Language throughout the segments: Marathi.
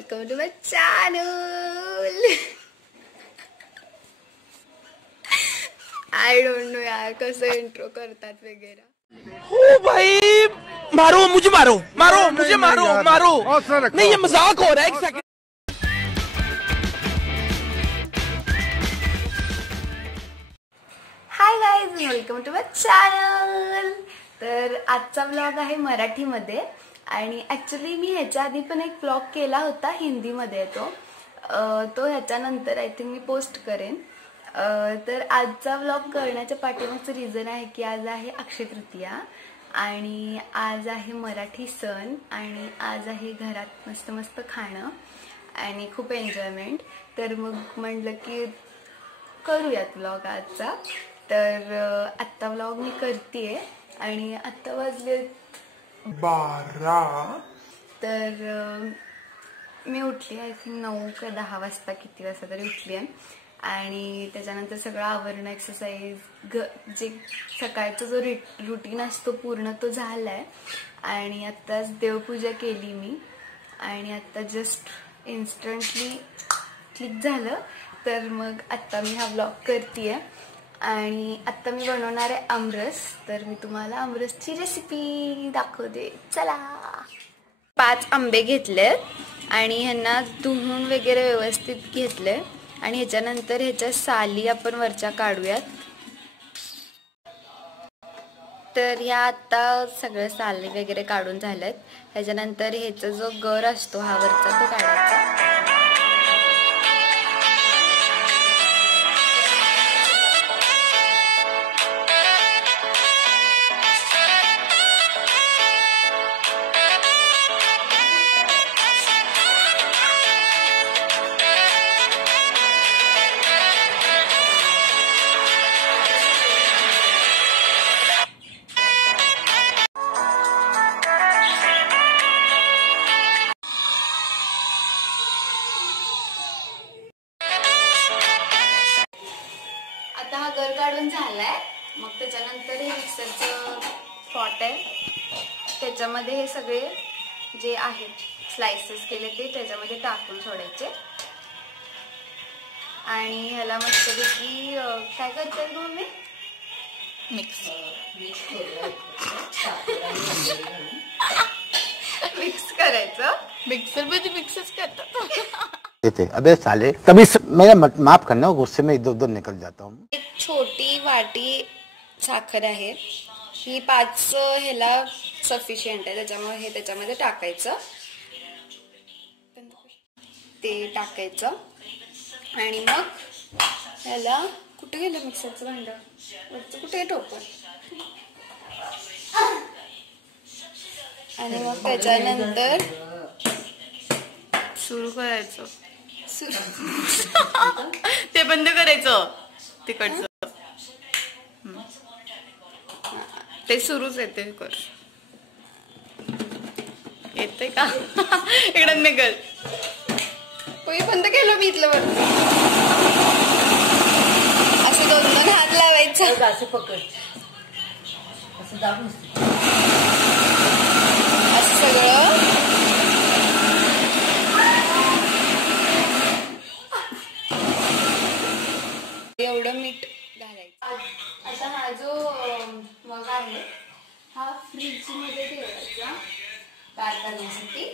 welcome to my channel. I don't know यार कसं इंट्रो करतात वगैरे. ओ भाई मारो मुझे मारो मारो मुझे मारो मारो नहीं ये मजाक हो रहा है. एक second. Hi guys welcome to my channel. तर आजचा व्लॉग आहे मराठीमध्ये आणि ऍक्च्युली मी ह्याच्या आधी पण एक व्लॉग केला होता हिंदीमध्ये. तो ह्याच्यानंतर आय थिंक मी पोस्ट करेन. तर आजचा व्लॉग करण्याच्या पाठीमागचं रिझन आहे की आज आहे अक्षय तृतीया आणि आज आहे मराठी सण आणि आज आहे घरात मस्त मस्त खाणं आणि खूप एन्जॉयमेंट. तर मग म्हटलं की करूयात व्लॉग आजचा. तर आत्ता व्लॉग मी करतेय आणि आत्ता वाजले 12. तर मी उठली आय थिंक 9 का 10 वाजता, किती वाजता तरी उठली आहे. आणि त्याच्यानंतर सगळं आवरण एक्सरसाइज जे सकाळचा जो रुटीन असतो पूर्ण तो झालाय. आणि आत्ताच देवपूजा केली मी आणि आत्ता जस्ट इन्स्टंटली क्लिक झालं. तर मग आत्ता मी हा व्लॉग करतेय आणि आत्ता मी बनवणार आहे आमरस. तर मी तुम्हाला आमरसची रेसिपी दाखवते. चला. 5 आंबे घेतले आणि ह्यांना धुवून वगैरे व्यवस्थित घेतले आणि ह्याच्यानंतर ह्याच्या साली आपण वरच्या काढूयात. तर ह्या आता सगळं साली वगैरे काढून झालेत. ह्याच्यानंतर ह्याचा जो गर असतो हा वरचा तो काढायचा. आता हा गर काढून झालाय. मग त्याच्यानंतर हे मिक्सरचं पॉट आहे, त्याच्यामध्ये हे सगळे जे आहेत स्लाइसेस केले ते त्याच्यामध्ये टाकून सोडायचे आणि ह्याला मस्तपैकी काय करते मम्मी मिक्स करायचं. मिक्सर मध्ये मिक्सच करतात. अबे साले कभी मेरा माफ करना, गुस्से में इधर उधर निकल जाता हूँ. एक छोटी वाटी साखर आहे, ही 5 ह्याला सफिशियंट आहे, त्याच्यामुळे हे त्याच्यामध्ये टाकायचं. ते टाकायचं आणि मग ह्याला कुठे गेलं मिक्सरचं भांडं वरचं, कुठे टोपण. आणि मग त्याच्यानंतर सुरू करायचं. ते बंद करायचं तिकडचं. ते सुरूच येते कर येते का इकडे निघल. बंद केलं मी इथलं वर. असं 2-2 हात लावायचं. असं पकड, असं दाबून असं सगळं एवढं मीठ घालायचं. आता हा जो मग आहे हा फ्रीज मध्ये ठेवायचा गार करण्यासाठी.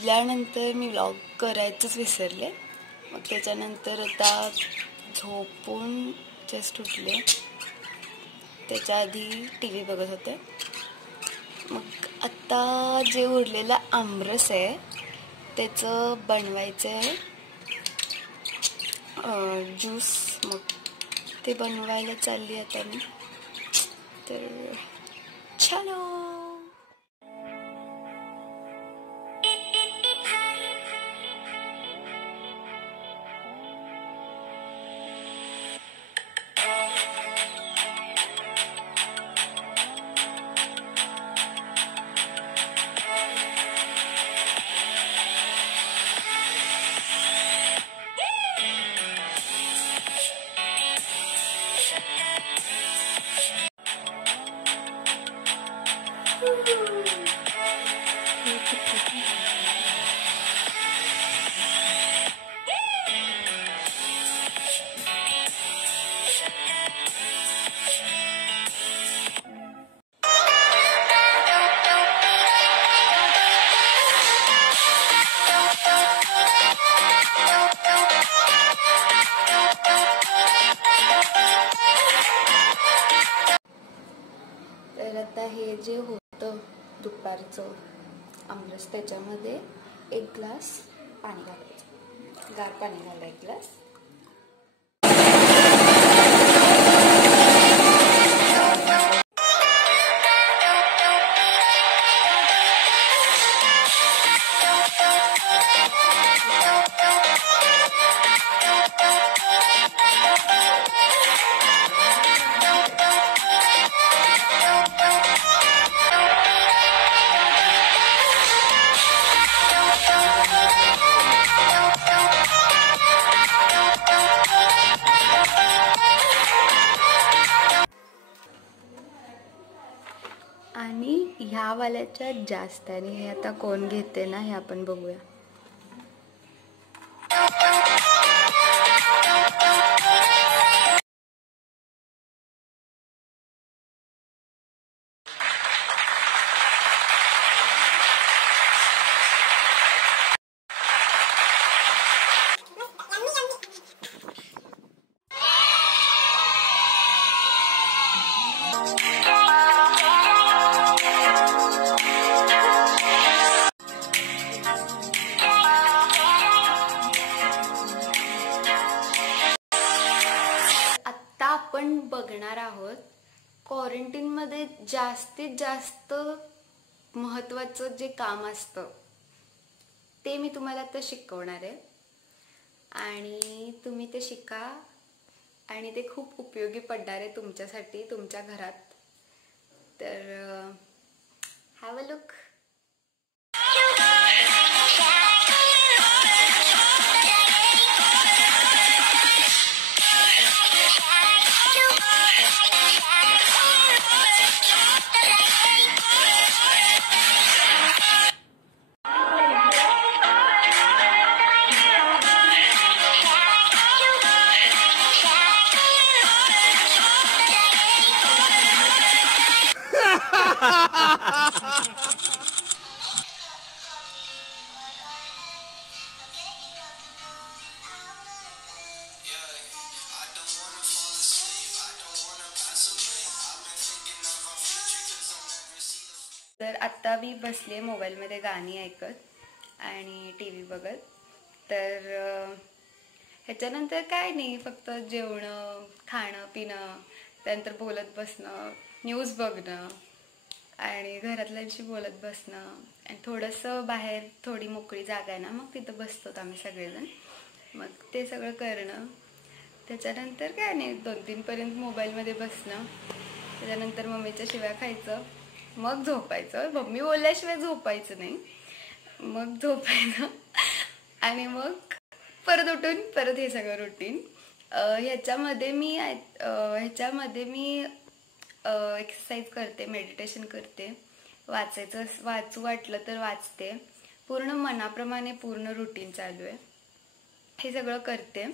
उठल्यानंतर मी व्लॉग करायचंच विसरले. मग त्याच्यानंतर आता झोपून जस्ट उठले. त्याच्या आधी टी व्ही बघत होते. मग आता जे उरलेला आमरस आहे त्याचं बनवायचं आहे ज्यूस. मग ते बनवायला चालली आता मी. तर चलो. तर आता हे जे होतं दुपारचं आमरस त्याच्यामध्ये 1 ग्लास पाणी घालायचं. गार पाणी घाला 1 ग्लास. आणि ह्या वाल्याच्या जास्त आणि हे आता कोण घेते ना हे आपण बघूया. आपण बघणार आहोत क्वारंटाईनमध्ये जास्तीत जास्त महत्त्वाचं जे काम असतं ते मी तुम्हाला आता शिकवणार आहे. आणि तुम्ही ते शिका आणि ते खूप उपयोगी पडणार आहे तुमच्यासाठी तुमच्या घरात. तर हॅव अ लुक. तर आता मी बसले मोबाईलमध्ये गाणी ऐकत आणि टी व्ही बघत. तर ह्याच्यानंतर काय नाही, फक्त जेवणं खाणं पिणं, त्यानंतर बोलत बसणं, न्यूज बघणं आणि घरातल्यांशी बोलत बसणं आणि थोडंसं बाहेर थोडी मोकळी जागा आहे ना मग तिथं बसतो आम्ही सगळेजण. मग ते सगळं करणं. त्याच्यानंतर काय नाही 2-3 पर्यंत मोबाईलमध्ये बसणं. त्याच्यानंतर मम्मीच्या शिव्या खायचं, मग झोपायचं. मम्मी बोलल्याशिवाय झोपायचं नाही. मग झोपायचं आणि मग परत उठून परत हे सगळं रुटीन. ह्याच्यामध्ये मी एक्सरसाइज करते, मेडिटेशन करते, वाचू वाटलं तर वाचते. पूर्ण मनाप्रमाणे पूर्ण रुटीन चालू आहे. हे सगळं करते.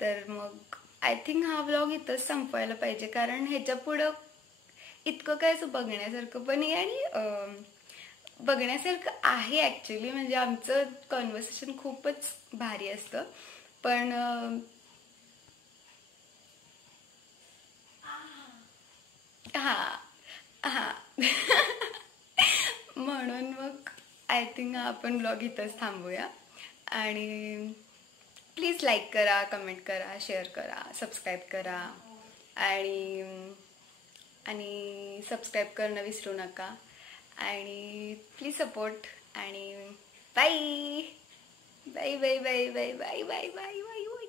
तर मग आय थिंक हा व्लॉग इथंच संपवायला पाहिजे, कारण ह्याच्या पुढं इतकं काय बघण्यासारखं पण आहे आणि बघण्यासारखं आहे ॲक्च्युली. म्हणजे आमचं कॉन्व्हर्सेशन खूपच भारी असतं. पण हां म्हणून मग आय थिंक आपण ब्लॉग इथंच थांबूया. आणि प्लीज लाईक करा, कमेंट करा, शेअर करा, सबस्क्राईब करा. आणि सबस्क्राईब करणं विसरू नका. आणि प्लीज सपोर्ट. आणि bye bye bye bye bye bye bye bye bye bye.